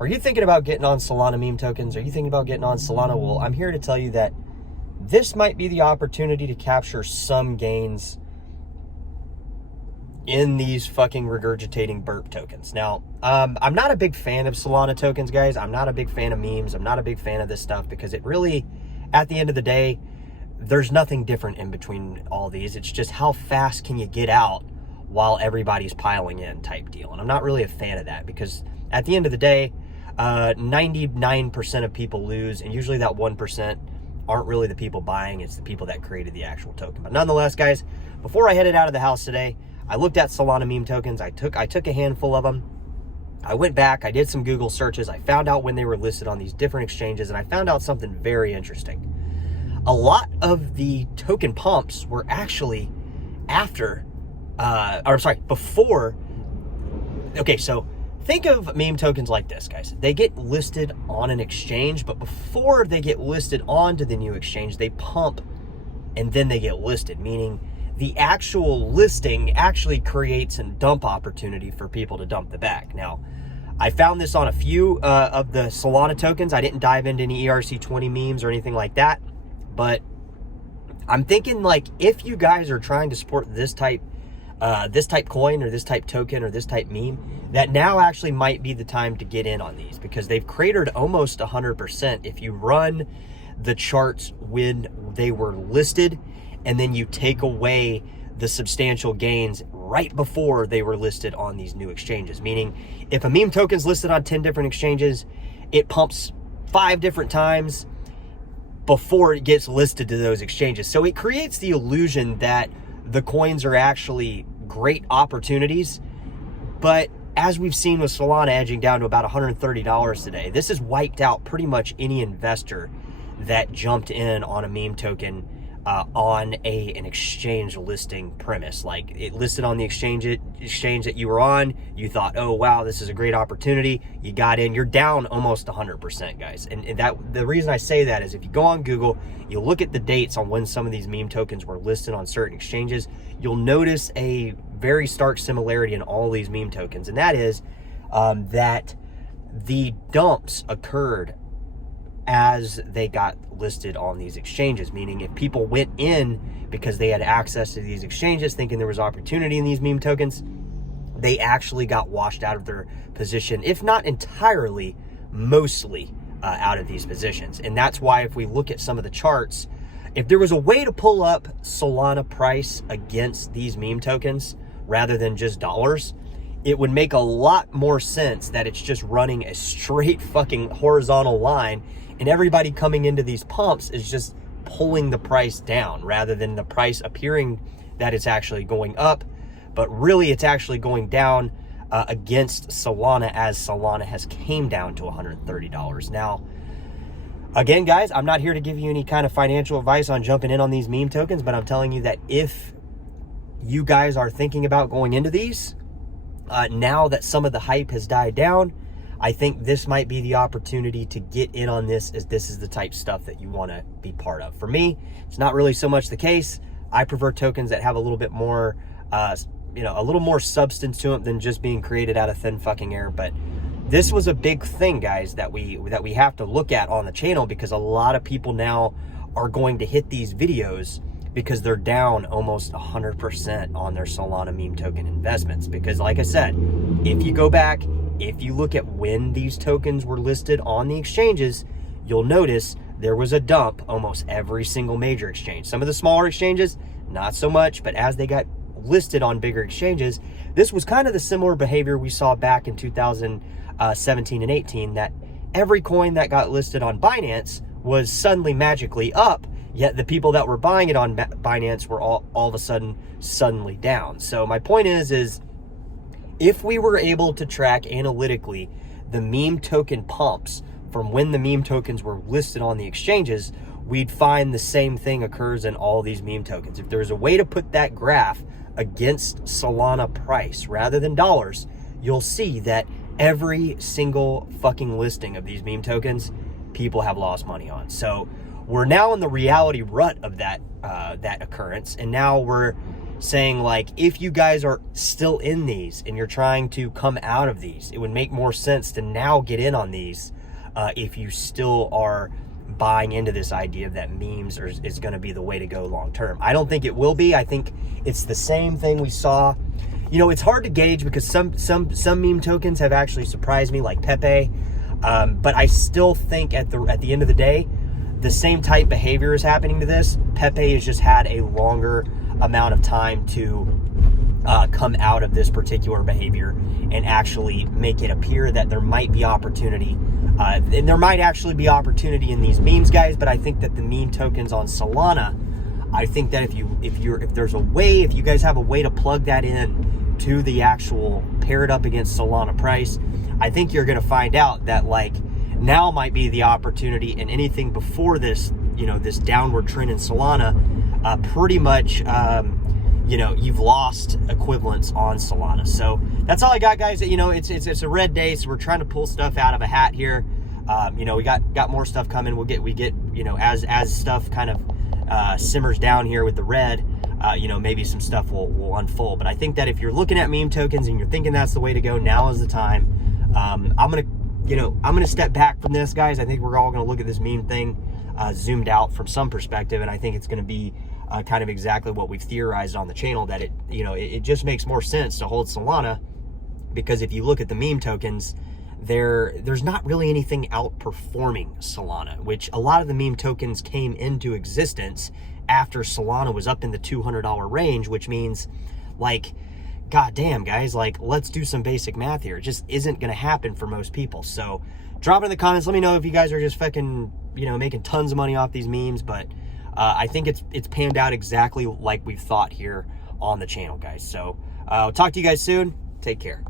Are you thinking about getting on Solana meme tokens? Are you thinking about getting on Solana? Well, I'm here to tell you that this might be the opportunity to capture some gains in these fucking regurgitating burp tokens. Now, I'm not a big fan of Solana tokens, guys. I'm not a big fan of memes. I'm not a big fan of this stuff because it really, at the end of the day, there's nothing different in between all these. It's just how fast can you get out while everybody's piling in type deal. And I'm not really a fan of that because at the end of the day, 99% of people lose, and usually that 1% aren't really the people buying, it's the people that created the actual token. But nonetheless, guys, before I headed out of the house today, I looked at Solana meme tokens. I took a handful of them. I went back, I did some Google searches, I found out when they were listed on these different exchanges, and I found out something very interesting. A lot of the token pumps were actually before. Okay, so think of meme tokens like this, guys. They get listed on an exchange, but before they get listed onto the new exchange, they pump and then they get listed, meaning the actual listing actually creates a dump opportunity for people to dump the bag. Now, I found this on a few of the Solana tokens. I didn't dive into any ERC20 memes or anything like that, but I'm thinking, like, if you guys are trying to support this type coin or this type token or this type meme, that now actually might be the time to get in on these because they've cratered almost 100%. If you run the charts when they were listed and then you take away the substantial gains right before they were listed on these new exchanges, meaning if a meme token's listed on 10 different exchanges, it pumps 5 different times before it gets listed to those exchanges. So it creates the illusion that the coins are actually great opportunities. But as we've seen with Solana edging down to about $130 today, this has wiped out pretty much any investor that jumped in on a meme token on an exchange listing premise. Like, it listed on the exchange that you were on, you thought, oh wow, this is a great opportunity, you got in, you're down almost 100%, guys. And that, the reason I say that is if you go on Google, you look at the dates on when some of these meme tokens were listed on certain exchanges, you'll notice a very stark similarity in all these meme tokens, and that is that the dumps occurred as they got listed on these exchanges, meaning if people went in because they had access to these exchanges thinking there was opportunity in these meme tokens, they actually got washed out of their position, if not entirely, mostly out of these positions. And that's why if we look at some of the charts, if there was a way to pull up Solana price against these meme tokens rather than just dollars, it would make a lot more sense that it's just running a straight fucking horizontal line and everybody coming into these pumps is just pulling the price down rather than the price appearing that it's actually going up, but really it's actually going down against Solana as Solana has came down to $130. Now, again, guys, I'm not here to give you any kind of financial advice on jumping in on these meme tokens, but I'm telling you that if you guys are thinking about going into these, now that some of the hype has died down, I think this might be the opportunity to get in on this, as this is the type stuff that you want to be part of. For me, it's not really so much the case. I prefer tokens that have a little bit more, a little more substance to them than just being created out of thin fucking air. But this was a big thing, guys, that we have to look at on the channel, because a lot of people now are going to hit these videos because they're down almost 100% on their Solana meme token investments. Because like I said, if you go back, if you look at when these tokens were listed on the exchanges, you'll notice there was a dump almost every single major exchange. Some of the smaller exchanges, not so much, but as they got listed on bigger exchanges, this was kind of the similar behavior we saw back in 2017 and 18, that every coin that got listed on Binance was suddenly magically up, yet the people that were buying it on Binance were all of a sudden suddenly down. So my point is if we were able to track analytically the meme token pumps from when the meme tokens were listed on the exchanges, we'd find the same thing occurs in all these meme tokens. If there was a way to put that graph against Solana price rather than dollars, you'll see that every single fucking listing of these meme tokens, people have lost money on. So we're now in the reality rut of that occurrence, and now we're saying like, if you guys are still in these and you're trying to come out of these, it would make more sense to now get in on these if you still are buying into this idea that memes is going to be the way to go long term. I don't think it will be. I think it's the same thing we saw. You know, it's hard to gauge because some meme tokens have actually surprised me, like Pepe. But I still think at the end of the day, the same type behavior is happening to this. Pepe has just had a longer amount of time to come out of this particular behavior and actually make it appear that there might be opportunity. And there might actually be opportunity in these memes, guys, but I think that the meme tokens on Solana, I think that if there's a way, if you guys have a way to plug that in to the actual, pair it up against Solana price, I think you're going to find out that like now might be the opportunity, and anything before this, you know, this downward trend in Solana, pretty much, you know, you've lost equivalents on Solana. So that's all I got, guys. You know, it's a red day, so we're trying to pull stuff out of a hat here. You know, we got more stuff coming. We get, you know, as stuff kind of simmers down here with the red, you know, maybe some stuff will unfold. But I think that if you're looking at meme tokens and you're thinking that's the way to go, now is the time. I'm gonna step back from this, guys. I think we're all gonna look at this meme thing zoomed out from some perspective, and I think it's gonna be kind of exactly what we've theorized on the channel, that it just makes more sense to hold Solana, because if you look at the meme tokens, there's not really anything outperforming Solana, which a lot of the meme tokens came into existence after Solana was up in the $200 range, which means, like, god damn, guys, like, let's do some basic math here. It just isn't going to happen for most people. So drop it in the comments. Let me know if you guys are just fucking, you know, making tons of money off these memes. But I think it's panned out exactly like we've thought here on the channel, guys. So I'll talk to you guys soon. Take care.